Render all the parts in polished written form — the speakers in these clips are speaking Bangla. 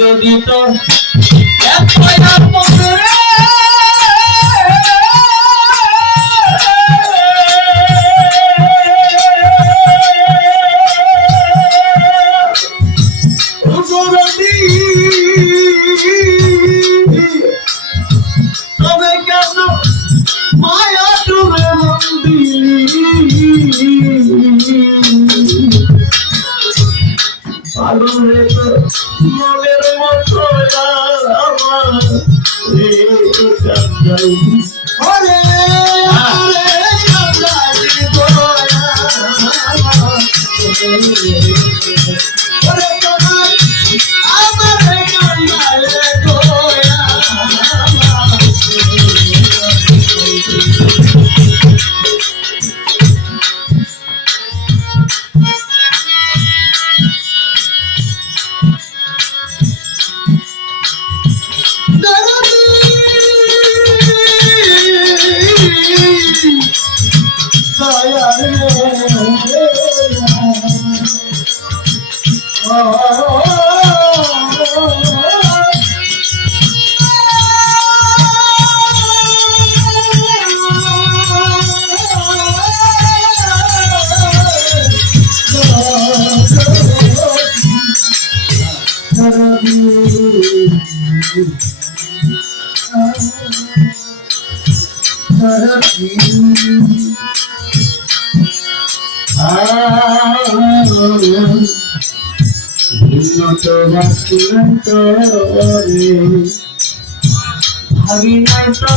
যদি তোর এক পয়সা পড়ে তবে কেন মায়া ডুবে পাগলে তো মনের মতো আমার ভাগি নাই তো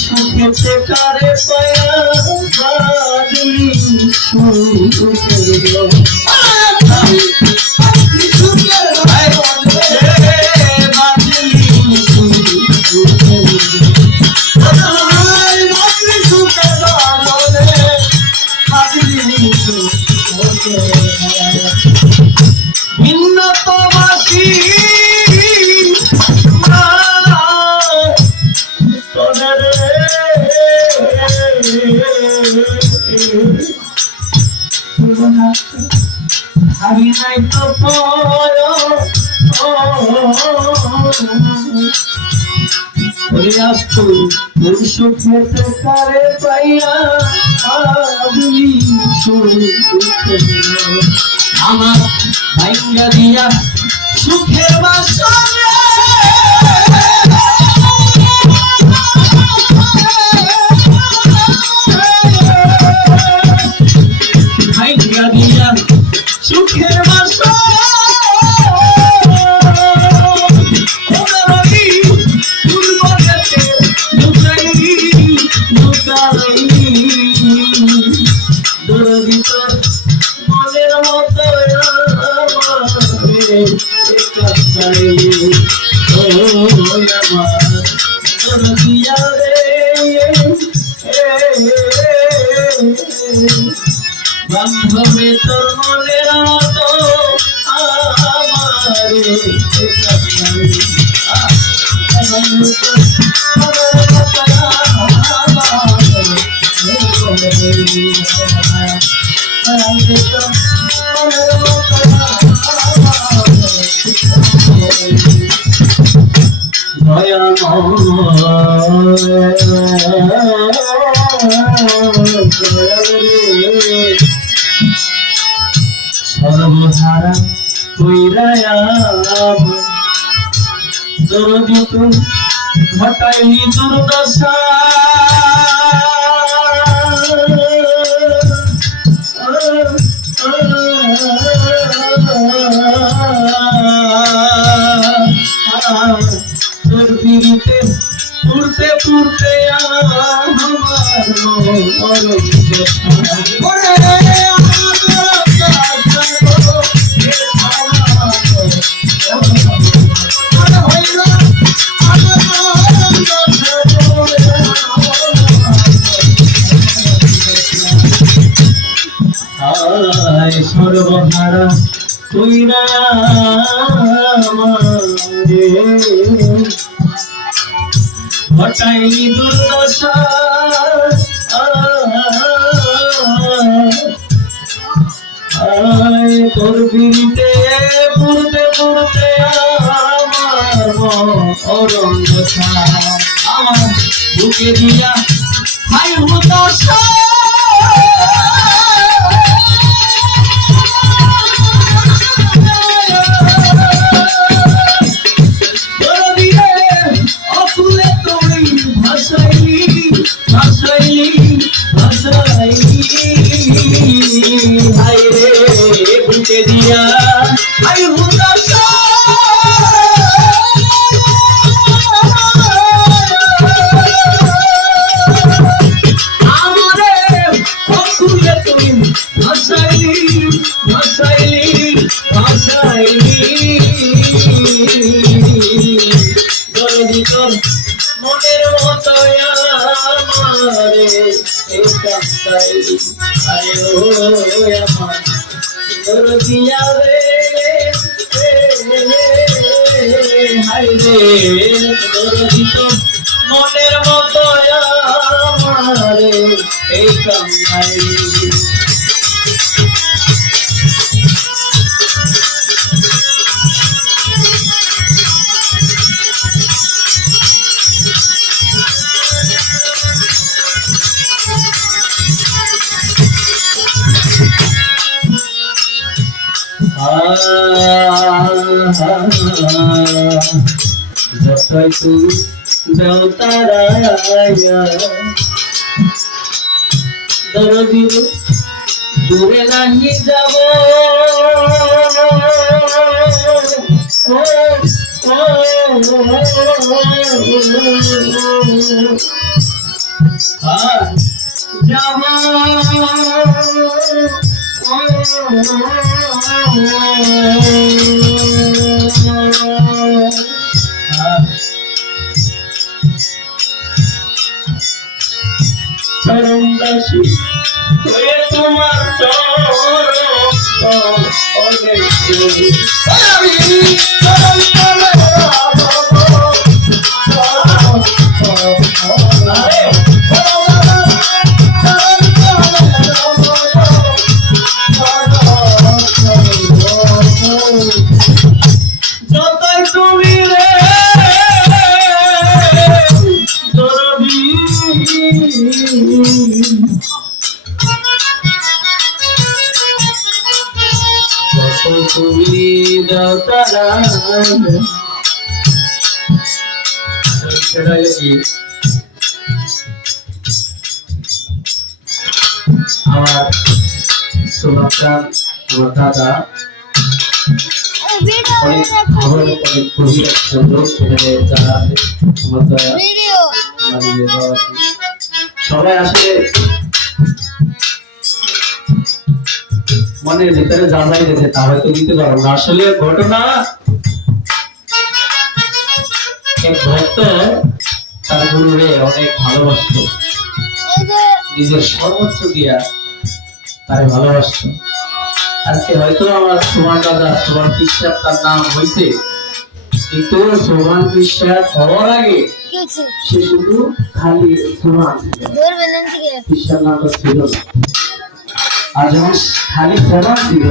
সুখেতে কারে পায়া ভিন্নতবাসী ভাবি নাই তো সুখেতে কারে পাইয়া আমার ভাইঙ্গা দিয়া সুখের বাসা ভাইঙ্গা দিয়া সুখের বাসা মনের মতো বান্ধবে তোর মনের মতো সর্বহারা কইরায়া দরদি তো ঘটাইলি দুর্দশা তোর বিরিতে পুরতে পুরতে আমার সর্বহারা কইরা আমারে ঘটাইলি দুর্দশা আয় তোর বিরিতে পুরতে পুরতে আমার অরণ দশা আমার বুকে দিয়া হাই হুদশা দিয়া আই হুদশা আমারে খুলে তুমি ভাসাইলি ভাসাইলি ভাসাইলি দরদি তোর মনের মতো আমারে এই কাঁদাইলি আরে ও আমার দিয়া রে হাই রে দিত মনের মতো আমারে এই কান্নাই যতই তুই যাও তারায়া দরদি দূরে নাহি যাব যাব চরণদাসী হয়ে তোমার চরণ অনেক যতই তুমি রে দরদি যতই তুমি যাও তারা সেটাই কি আমার সুলতান আমার দাদা অনেক ভালো অনেক গভীর সুন্দর এখানে যারা আছে সবাই আসলে মনের ভিতরে জানাই গেছে তা হয়তো দিতে পারবো না আসলে ঘটনা এক ভক্ত তার গুরুরে অনেক ভালোবাসত নিজের সর্বোচ্চ দিয়া তারে ভালোবাসত আজকে হয়তো আমার সুমান দাদা সুমান বিশ্বাস তার নাম হয়েছে কিন্তু সুমান বিশ্বাস হওয়ার আগে সে শুধু খালি সুমান বিশ্বাস নামটা ছিল আর যখন খালি সুমান ছিল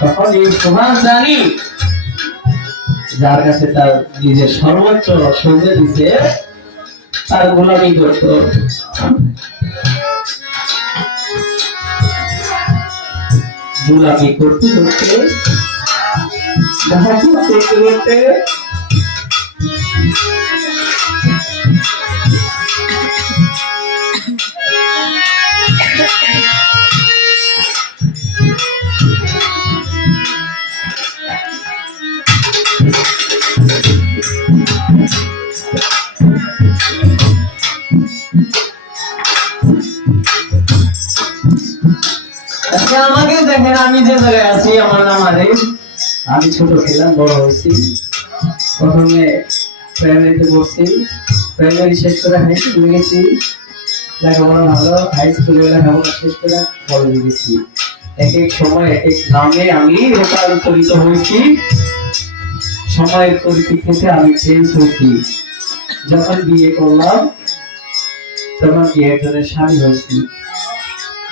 তখন এই সুমান জানি যার কাছে তার নিজের সর্বোচ্চ সৌন্দর্য দিতে তার গোলামি করত গোলামি করতে করতে আমাকে দেখেন আমি যে জায়গায় আছি আমার নাম আরিফ আমি ছোট ছিলাম বড় হয়েছি প্রথমে প্রাইমারিতে পড়ছি প্রাইমারি শেষ করে হাই স্কুলে গেছি লেখাপড়া ভালো হাই স্কুলে লেখাপড়া শেষ করে কলেজে গেছি এক এক সময় এক এক নামে আমি রূপান্তরিত হয়েছি, সময়ের পরিপ্রেক্ষিতে আমি চেঞ্জ হয়েছি। যখন বিয়ে করলাম তখন কি একজনের স্বামী হয়েছি।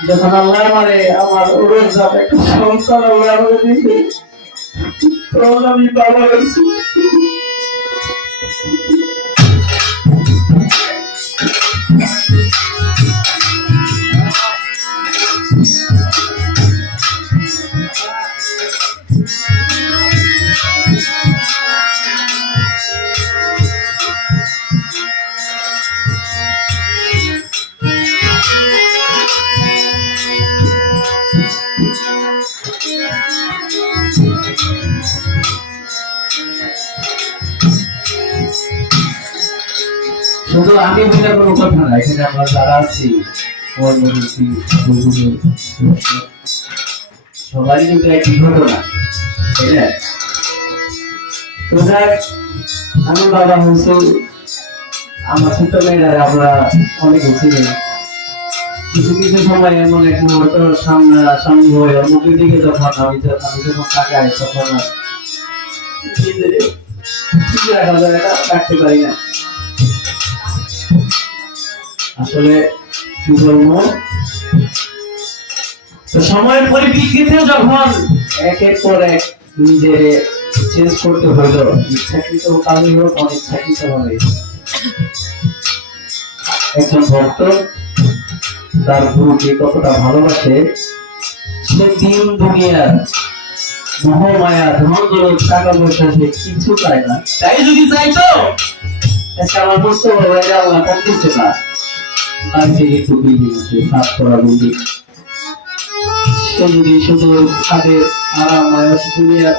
যখন আল্লাহ আমার রোজগার একটা সংসার আল্লাহ আমাকে দিয়েছে, তখন আমি বাবা হয়েছি। শুধু আমি বলে কোনো কথা না, এখানে আমরা যারা আছি সবাই কিন্তু একই ঘটনা, তাই না? তো আমি বাবা হয়েছে, আমার ছোট মেয়েরা আমরা অনেকে চিনি। কিছু কিছু সময় এমন এক মুহূর্ত সামনে হয়ে মুখের দিকে যখন আমি যখন তাকাই তখন রাখতে পারি না। আসলে কি বলবো, তো সময়ের পরিপ্রেক্ষিতে যখন একের পর এক নিজের চেঞ্জ করতে হইল, ইচ্ছাকৃত কাজে হোক অনিচ্ছাকৃত ভাবে। একজন ভক্ত তার গুরুকে কতটা ভালোবাসে, সে দিন দুনিয়ার মোহমায়া ধন দৌলত টাকা পয়সা সে কিছু চায় না। তাই যদি চাইতো আমার বুঝতে পারবে যে আল্লাহ করতেছে না, তার থেকে একটু বিল্ডিং আছে, সাত করা বিল্ডিং। সে যদি শুধু তাদের আরাম আয়াস দুনিয়ার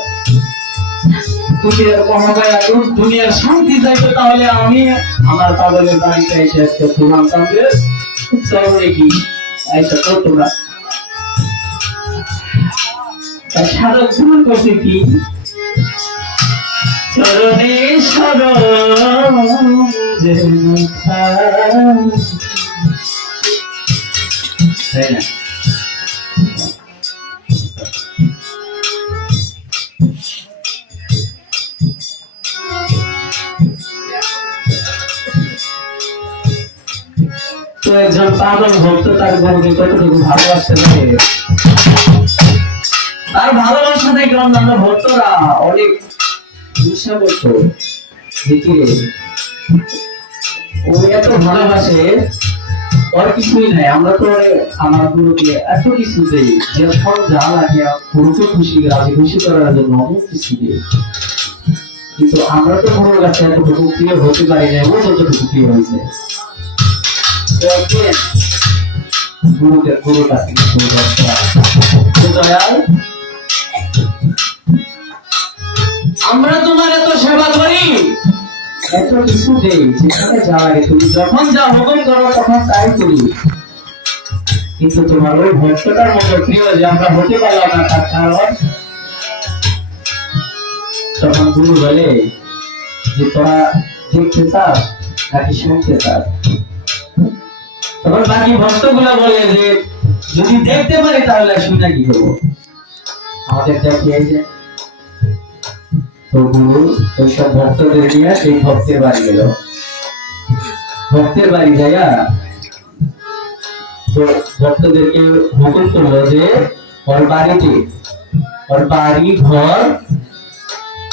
মহামায়া দুনিয়ার শান্তি চাইতো, তাহলে আমি আমার পাগলের বাড়িতে এসে আজকে শুনলাম তাদের চরণে কি আইসা করতো না। সাধক ভুল করছে কি, চরণে শরণ তাই না? তো একজন পাগল ভক্ত তার গুরুকে কতটুকু ভালোবাসতে পারে, তার ভালোবাসা দেখে অন্যান্য ভক্তরা অনেক হিংসা করতো। ও এত ভালোবাসে, ওর কিছুই নাই। আমরা তো আমার গুরুকে এত কিছু দেই, যে সব যা লাগে গুরুকে রাজি খুশি করার জন্য অনেক কিছু দিই, কিন্তু আমরা তো গুরুর কাছে এতটুকু প্রিয় হতে পারি না। ও যতটুকু প্রিয় হয়েছে, গুরুর কাছে আমরা তোমার এত সেবা করি, এত কিছু দেই, যেখানে যা লাগে তুমি যখন যা হুকুম করো তখন তাই করি, কিন্তু তোমার ওই ভক্তটার মতো প্রিয় যে আমরা হতে পারলাম না, তার কারণ তখন গুরু বলে যে তোরা দেখতে চাস নাকি শুনতে চাস? তখন বাকি ভক্তগুলা বলে যে যদি দেখতে পারি তাহলে শুনে কি করবো, আমাদের দেখিয়ে যে। তো গুরু ওইসব ভক্তদের নিয়ে সেই ভক্তের বাড়ি গেল। ভক্তের বাড়ি যাইয়া তো ভক্তদেরকে হুকুম করলো যে ওর বাড়িতে, ওর বাড়ি ঘর,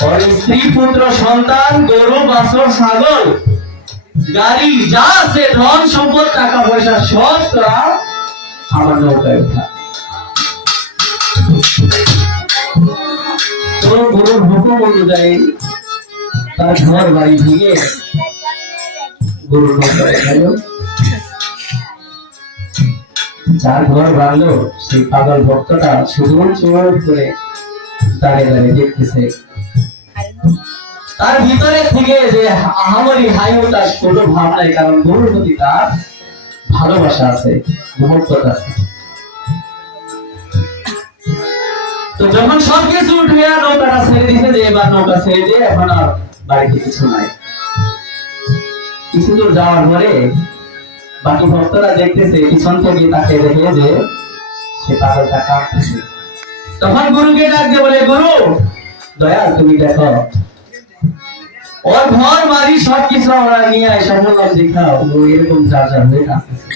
ওর স্ত্রী পুত্র সন্তান গরু বাছুর ছাগল গাড়ি যা আছে ধন সম্পদ টাকা পয়সা সব তোরা আমার নৌকায় ওঠা। তো গুরুর হুকুম অনুযায়ী তার ঘর বাড়ি ভেঙে গরুর নৌকায় গেল। যার ঘর ভাঙলো সেই পাগল ভক্তটা শুধু চোর করে দাঁড়িয়ে দাঁড়িয়ে দেখতেছে। তার ভিতরে থেকে যে আহামরি হাই ওঠার কোনো ভাব নাই, কারণ গরুর প্রতি তার ভালোবাসা আছে, মহব্বত আছে। তো যখন সবকিছু উঠে নৌকাটা ছেড়ে দিতে, যে এবার নৌকা ছেড়ে দিয়ে এখন আর বাড়িতে কিছু নাই। কিছু দূর যাওয়ার পরে বাকি ভক্তরা দেখতেছে, পিছন থেকে তাকে দেখে যে সে পাগলটা কাঁদতেছে। তখন গুরুকে ডাক দিয়ে বলে, গুরু দয়াল তুমি দেখো, ওর ঘর বাড়ি সবকিছু আমরা নিয়ে সম্পূর্ণ দেখাও, ও এরকম যা যা হয়ে কাঁদতেছে।